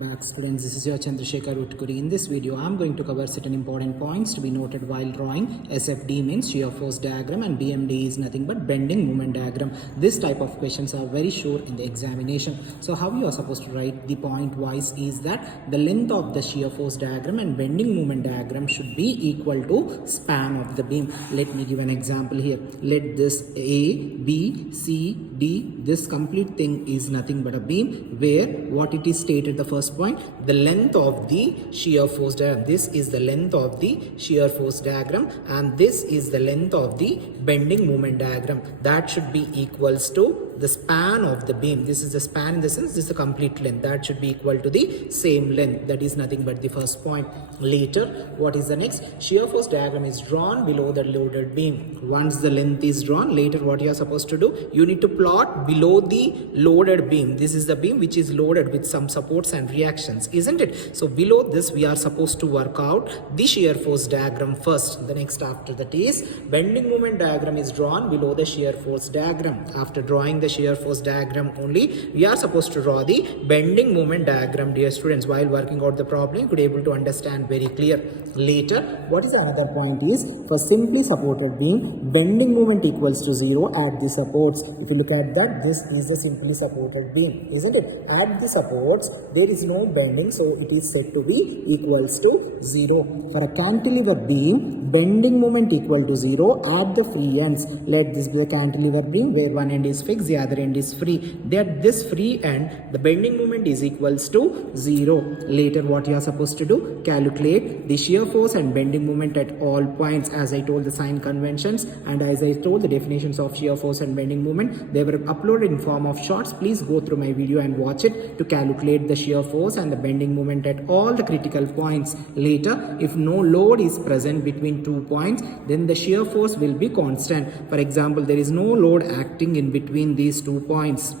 Back students, this is your Chandrasekhar Utkuri. In this video, I am going to cover certain important points to be noted while drawing. SFD means shear force diagram and BMD is nothing but bending moment diagram. This type of questions are very sure in the examination. So how you are supposed to write the point wise is that the length of the shear force diagram and bending moment diagram should be equal to span of the beam. Let me give an example here. Let this A, B, C, D, this complete thing is nothing but a beam where what it is stated the first point, the length of the shear force diagram, this is the length of the shear force diagram and this is the length of the bending moment diagram. That should be equals to the span of the beam. This is the span in the sense this is the complete length. That should be equal to the same length. That is nothing but the first point. Later, what is the next? Shear force diagram is drawn below the loaded beam. Once the length is drawn, later what you are supposed to do? You need to plot below the loaded beam. This is the beam which is loaded with some supports and reactions, isn't it? So below this we are supposed to work out the shear force diagram first. The next after that is bending moment diagram is drawn below the shear force diagram. After drawing the shear force diagram only, we are supposed to draw the bending moment diagram, dear students. While working out the problem, you could able to understand very clear. Later, what is another point is, for simply supported beam, bending moment equals to 0 at the supports. If you look at that, this is the simply supported beam, isn't it? At the supports, there is no bending, so it is said to be equals to 0. For a cantilever beam, bending moment equal to 0 at the free ends. Let this be the cantilever beam where one end is fixed, the other end is free. At this free end, the bending moment is equals to 0. Later, what you are supposed to do? Calculate the shear force and bending moment at all points. As I told the sign conventions and as I told the definitions of shear force and bending moment, they were uploaded in form of shorts. Please go through my video and watch it to calculate the shear force and the bending moment at all the critical points. Later, if no load is present between 2 points, then the shear force will be constant. For example, there is no load acting in between these 2 points.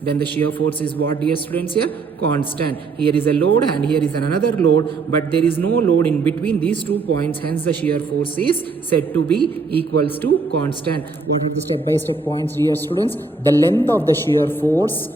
Then the shear force is what, dear students, here? Constant. Here is a load and here is another load, but there is no load in between these 2 points, hence the shear force is said to be equals to constant. What are the step-by-step points, dear students? The length of the shear force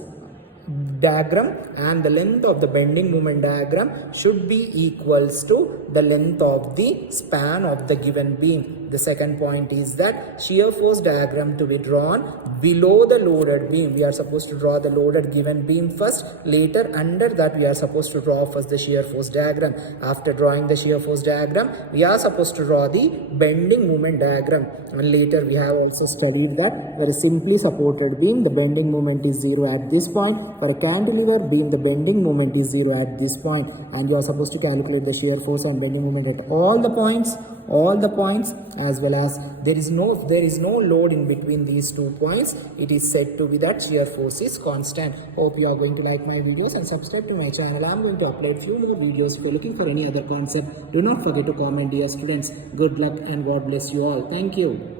diagram and the length of the bending moment diagram should be equals to the length of the span of the given beam. The second point is that shear force diagram to be drawn below the loaded beam. We are supposed to draw the loaded given beam first. Later, under that we are supposed to draw first the shear force diagram. After drawing the shear force diagram, we are supposed to draw the bending moment diagram. And later we have also studied that for a simply supported beam, the bending moment is 0 at this point. For a cantilever beam, the bending moment is 0 at this point. And you are supposed to calculate the shear force and bending moment at all the points, as well as there is no load in between these 2 points. It is said to be that shear force is constant. Hope you are going to like my videos and subscribe to my channel. I am going to upload few more videos. If you are looking for any other concept, do not forget to comment, dear students. Good luck and God bless you all. Thank you.